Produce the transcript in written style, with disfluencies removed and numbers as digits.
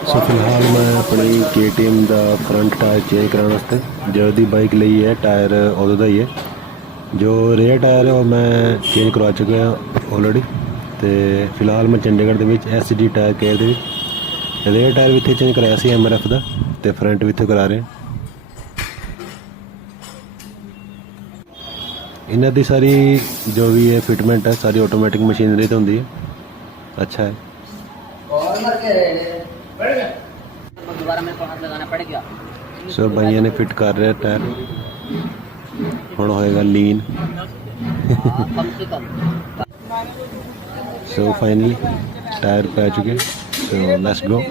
सो फिलहाल मैं अपनी KTM का फ्रंट टायर चेंज कराने वास्ते जो दी बाइक ली है टायर उदों का ही है। जो रेयर टायर है वो मैं चेंज करवा चुका ऑलरेडी। तो फिलहाल मैं चंडीगढ़ के SD टायर केयर के रेयर टायर भी इतने चेंज कराया सी MRF का, तो फ्रंट भी इतने करा रहे हैं। इन्हों की सारी जो भी है फिटमेंट है सारी ऑटोमैटिक मशीनरी तो होंगी है, अच्छा है। सो भाइयों ने फिट कर रहे टायर, हुण होएगा लीन। सो फाइनली टायर पै चुके, सो लेट्स गो।